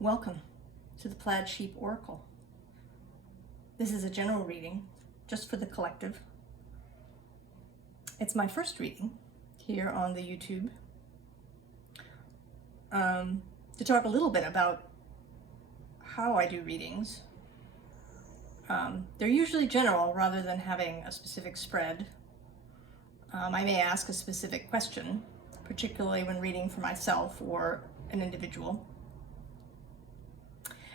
Welcome to the Plaid Sheep Oracle. This is a general reading, just for the collective. It's my first reading here on the YouTube. To talk a little bit about how I do readings. They're usually general rather than having a specific spread. I may ask a specific question, particularly when reading for myself or an individual.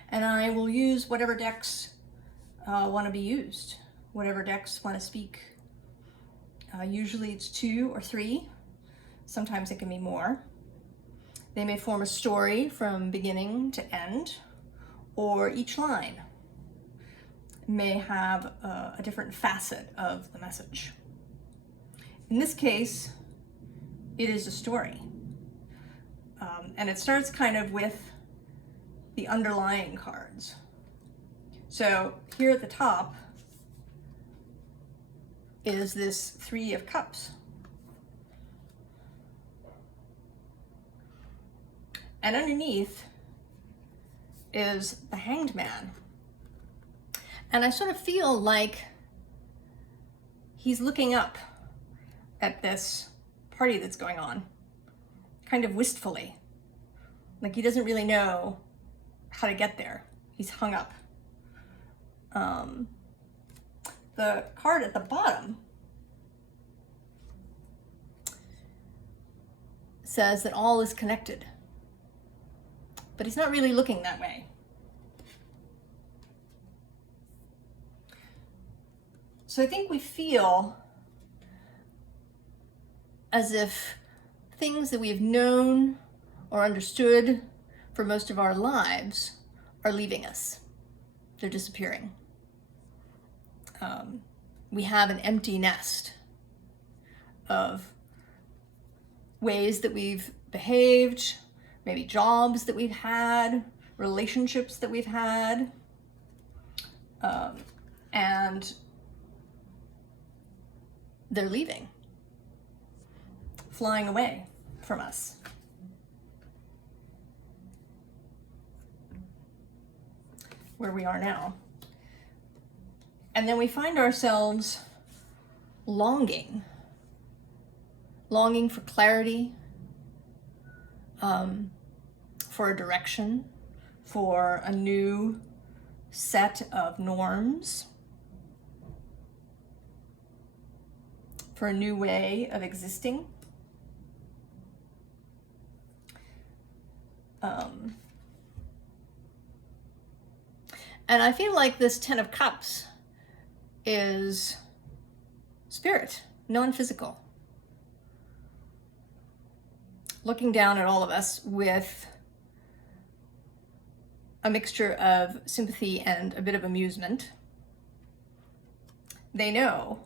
And I will use whatever decks want to be used, whatever decks want to speak. Usually it's 2 or 3. Sometimes it can be more. They may form a story from beginning to end, or each line may have a different facet of the message. In this case, it is a story. And it starts kind of with the underlying cards. So here at the top is this 3 of Cups. And underneath is the Hanged Man. And I sort of feel like he's looking up at this party that's going on, kind of wistfully. Like he doesn't really know how to get there. He's hung up. The card at the bottom says that all is connected, but he's not really looking that way. So I think we feel as if things that we've known or understood for most of our lives are leaving us. They're disappearing. We have an empty nest of ways that we've behaved, maybe jobs that we've had, relationships that we've had, and they're leaving, flying away from us. Where we are now. And then we find ourselves longing for clarity, for a direction, for a new set of norms, for a new way of existing. And I feel like this 10 of Cups is spirit, non-physical. Looking down at all of us with a mixture of sympathy and a bit of amusement. They know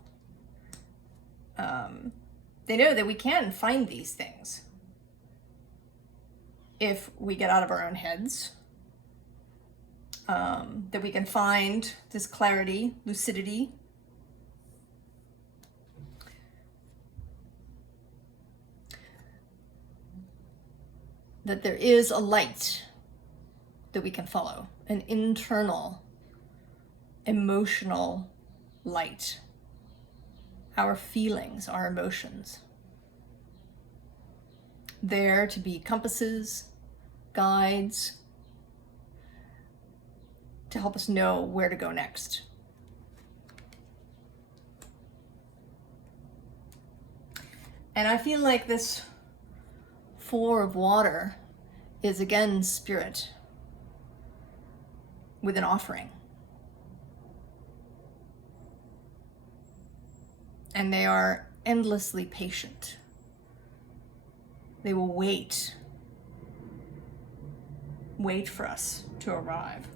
that we can find these things if we get out of our own heads. That we can find this clarity, lucidity. That there is a light that we can follow, an internal, emotional light. Our feelings, our emotions. There to be compasses, guides, to help us know where to go next. And I feel like this 4 of Water is again spirit with an offering. And they are endlessly patient. They will wait for us to arrive.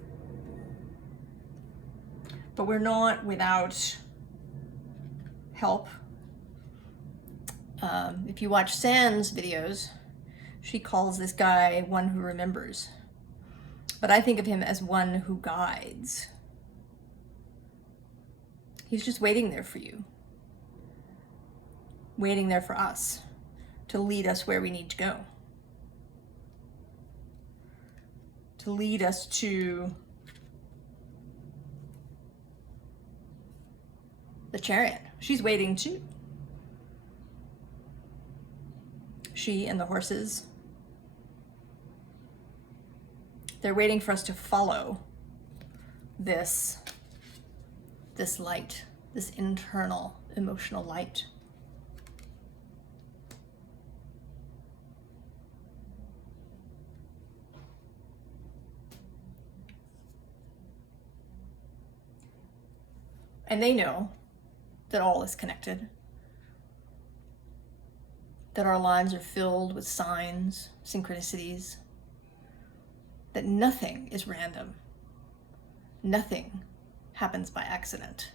But we're not without help. If you watch San's videos, she calls this guy one who remembers. But I think of him as one who guides. He's just waiting there for you. Waiting there for us to lead us where we need to go. to lead us to the chariot. She's waiting too. She and the horses. They're waiting for us to follow this light, this internal emotional light. And they know that all is connected, that our lives are filled with signs, synchronicities, that nothing is random, nothing happens by accident.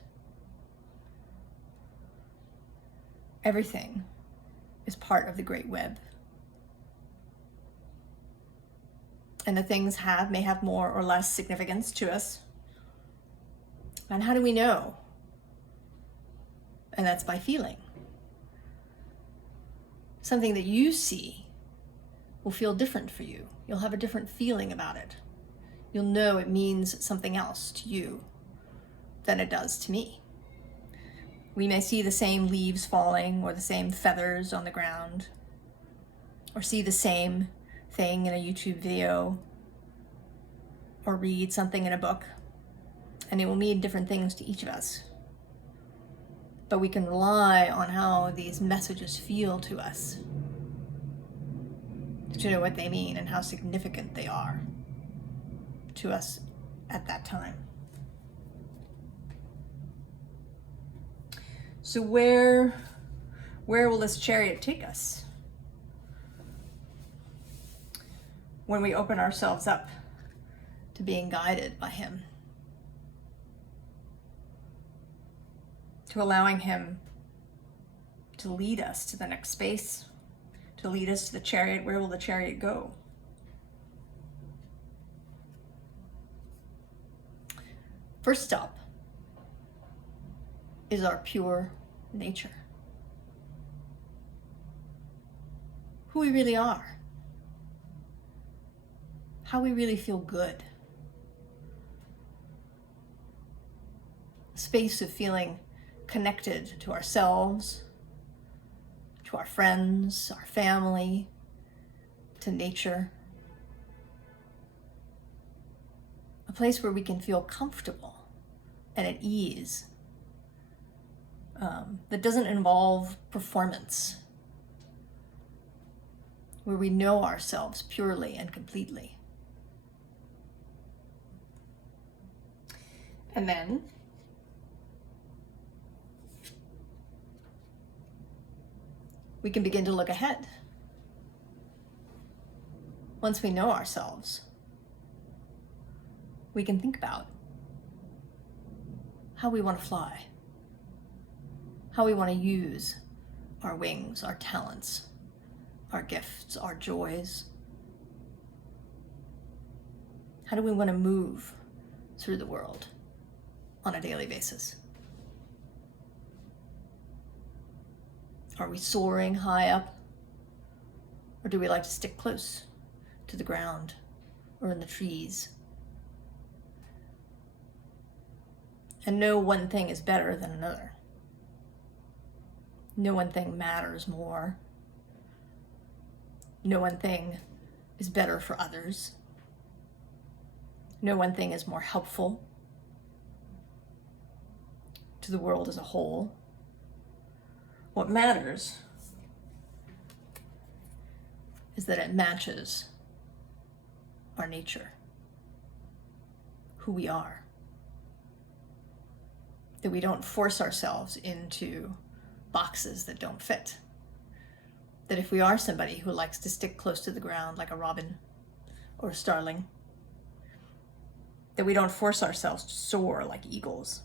Everything is part of the great web. And the things may have more or less significance to us. And how do we know? And that's by feeling. Something that you see will feel different for you. You'll have a different feeling about it. You'll know it means something else to you than it does to me. We may see the same leaves falling or the same feathers on the ground, or see the same thing in a YouTube video, or read something in a book, and it will mean different things to each of us. But we can rely on how these messages feel to us to know what they mean and how significant they are to us at that time. So where will this chariot take us when we open ourselves up to being guided by him, to allowing him to lead us to the next space, to lead us to the chariot? Where will the chariot go? First stop is our pure nature. Who we really are. How we really feel good. A space of feeling connected to ourselves, to our friends, our family, to nature. A place where we can feel comfortable and at ease. That doesn't involve performance. Where we know ourselves purely and completely. And then we can begin to look ahead. Once we know ourselves, we can think about how we want to fly, how we want to use our wings, our talents, our gifts, our joys. How do we want to move through the world on a daily basis? Are we soaring high up? Or do we like to stick close to the ground or in the trees? And no one thing is better than another. No one thing matters more. No one thing is better for others. No one thing is more helpful to the world as a whole. What matters is that it matches our nature, who we are. That we don't force ourselves into boxes that don't fit. That if we are somebody who likes to stick close to the ground like a robin or a starling, that we don't force ourselves to soar like eagles.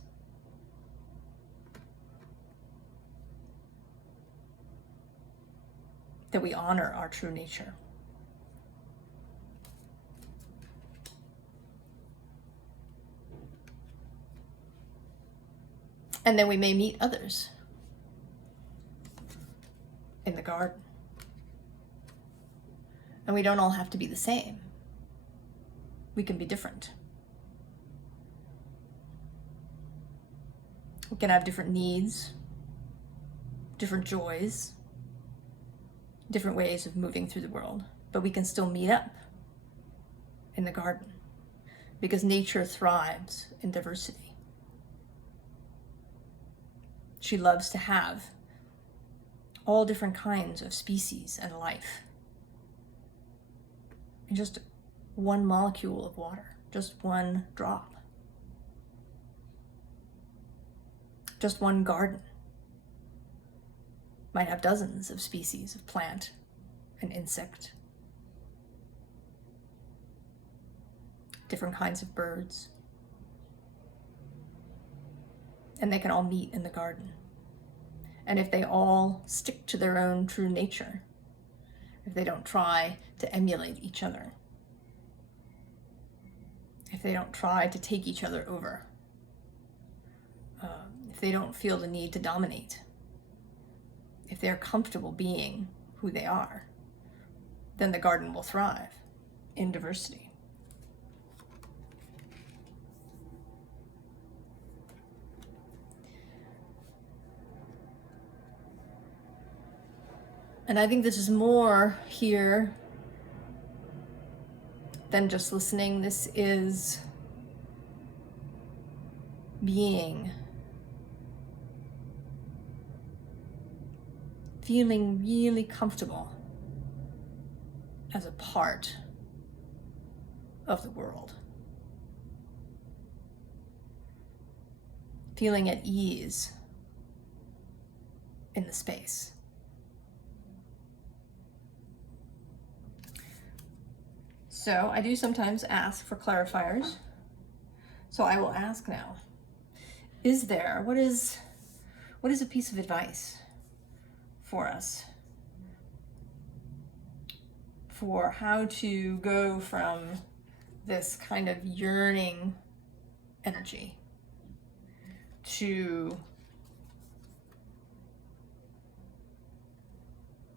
That we honor our true nature. And then we may meet others in the garden. And we don't all have to be the same. We can be different. We can have different needs, different joys, different ways of moving through the world, but we can still meet up in the garden because nature thrives in diversity. She loves to have all different kinds of species and life in just one molecule of water, just one drop. Just one garden might have dozens of species of plant and insect, different kinds of birds, and they can all meet in the garden. And if they all stick to their own true nature, if they don't try to emulate each other, if they don't try to take each other over, if they don't feel the need to dominate, if they're comfortable being who they are, then the garden will thrive in diversity. And I think this is more here than just listening. This is being, feeling really comfortable as a part of the world. Feeling at ease in the space. So I do sometimes ask for clarifiers. So I will ask now, what is a piece of advice for us for how to go from this kind of yearning energy to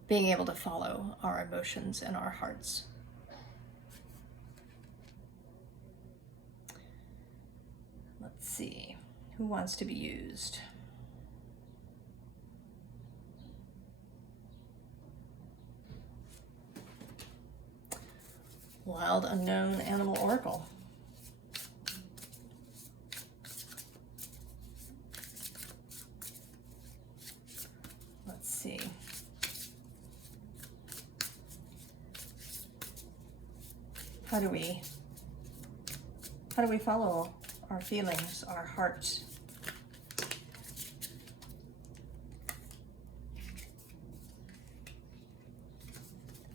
being able to follow our emotions and our hearts? Let's see, who wants to be used? Wild Unknown Animal Oracle. Let's see. How do we follow our feelings, our hearts?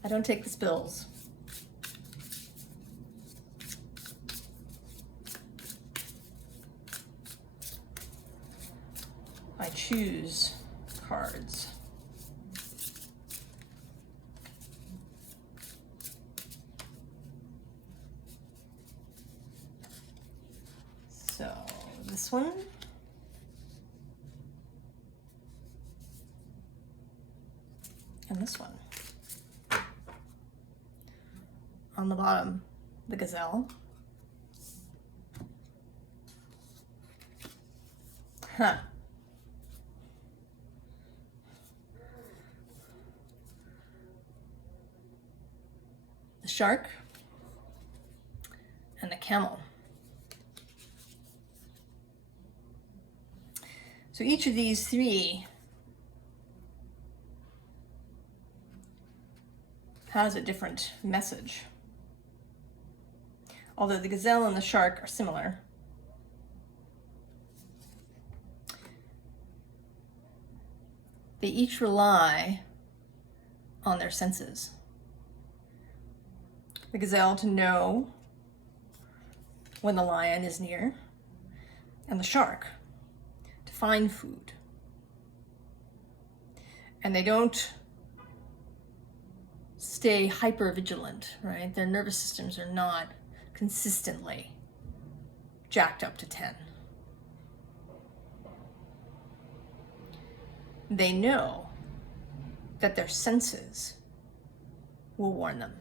I don't take the spills. I choose cards. So this one, and this one. On the bottom, the gazelle. Huh. The shark and the camel. So each of these three has a different message. Although the gazelle and the shark are similar, they each rely on their senses. The gazelle to know when the lion is near, and the shark to find food. And they don't stay hyper vigilant, right? Their nervous systems are not consistently jacked up to 10. They know that their senses will warn them.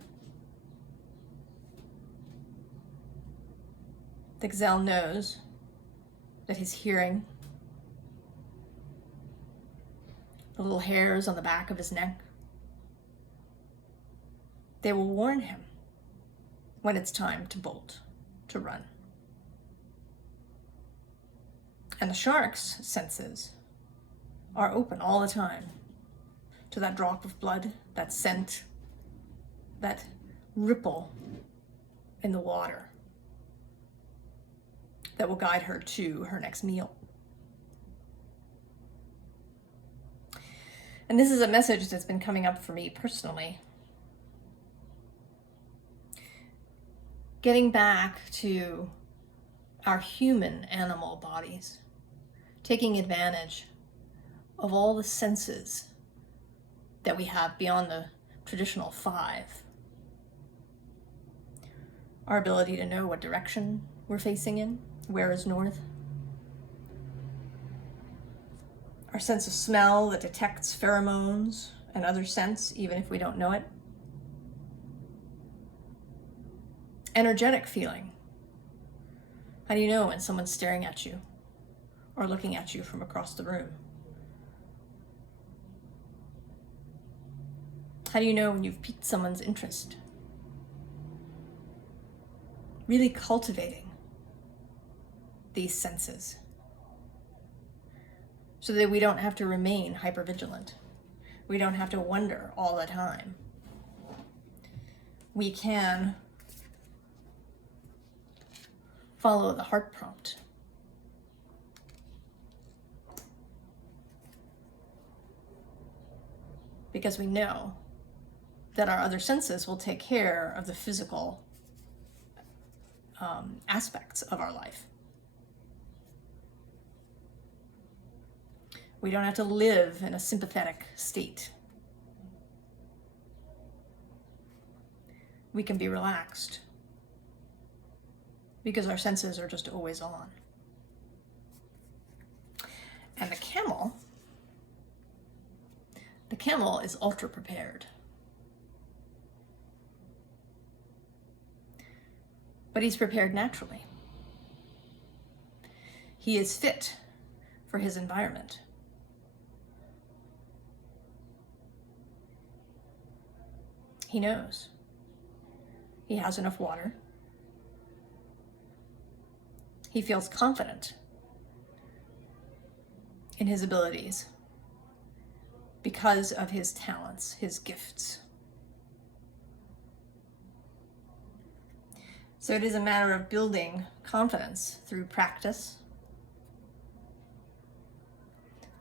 The gazelle knows that his hearing, the little hairs on the back of his neck, they will warn him when it's time to bolt, to run. And the shark's senses are open all the time to that drop of blood, that scent, that ripple in the water that will guide her to her next meal. And this is a message that's been coming up for me personally. Getting back to our human animal bodies, taking advantage of all the senses that we have beyond the traditional 5. Our ability to know what direction we're facing in, where is north. Our sense of smell that detects pheromones and other scents, even if we don't know it. Energetic feeling. How do you know when someone's staring at you or looking at you from across the room? How do you know when you've piqued someone's interest? Really cultivating these senses so that we don't have to remain hypervigilant. We don't have to wonder all the time. We can follow the heart prompt. Because we know that our other senses will take care of the physical aspects of our life. We don't have to live in a sympathetic state. We can be relaxed because our senses are just always on. And the camel is ultra prepared. But he's prepared naturally. He is fit for his environment. He knows. He has enough water. He feels confident in his abilities because of his talents, his gifts. So it is a matter of building confidence through practice,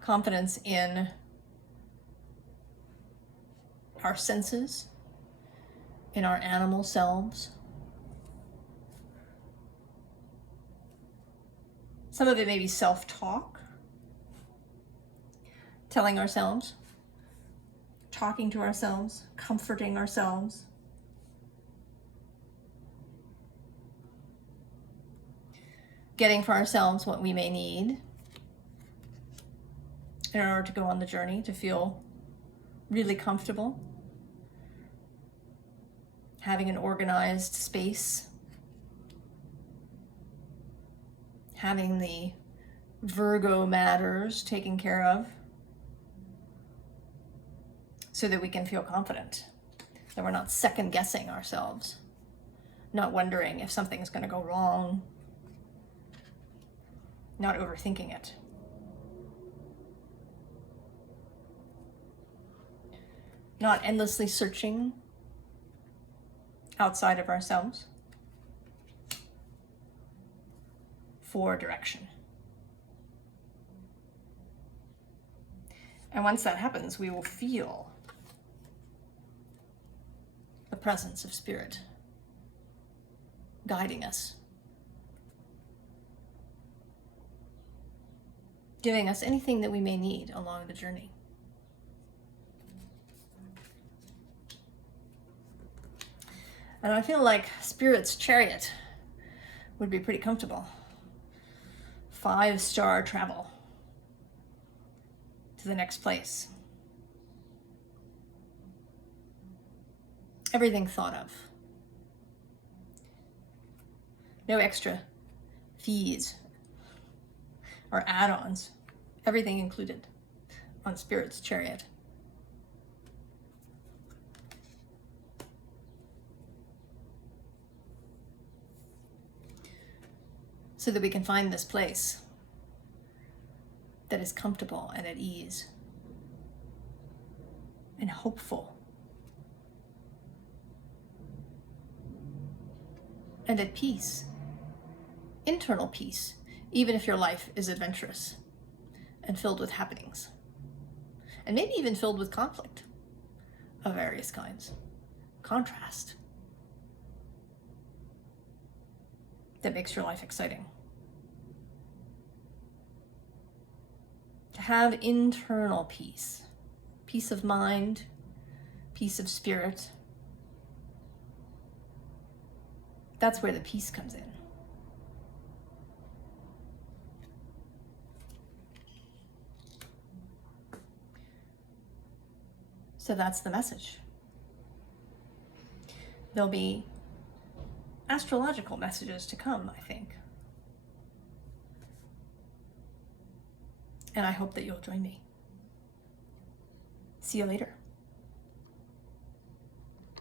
confidence in our senses, in our animal selves. Some of it may be self-talk, telling ourselves, talking to ourselves, comforting ourselves. Getting for ourselves what we may need in order to go on the journey, to feel really comfortable. Having an organized space. Having the Virgo matters taken care of so that we can feel confident, that we're not second guessing ourselves, not wondering if something's going to go wrong, not overthinking it. Not endlessly searching outside of ourselves for direction. And once that happens, we will feel the presence of spirit guiding us, giving us anything that we may need along the journey. And I feel like Spirit's chariot would be pretty comfortable. 5-star travel to the next place. Everything thought of. No extra fees or add-ons, everything included on Spirit's chariot. So that we can find this place that is comfortable and at ease and hopeful and at peace, internal peace, even if your life is adventurous and filled with happenings, and maybe even filled with conflict of various kinds, contrast that makes your life exciting. To have internal peace, peace of mind, peace of spirit, that's where the peace comes in. So that's the message. There'll be astrological messages to come, I think. And I hope that you'll join me. See you later.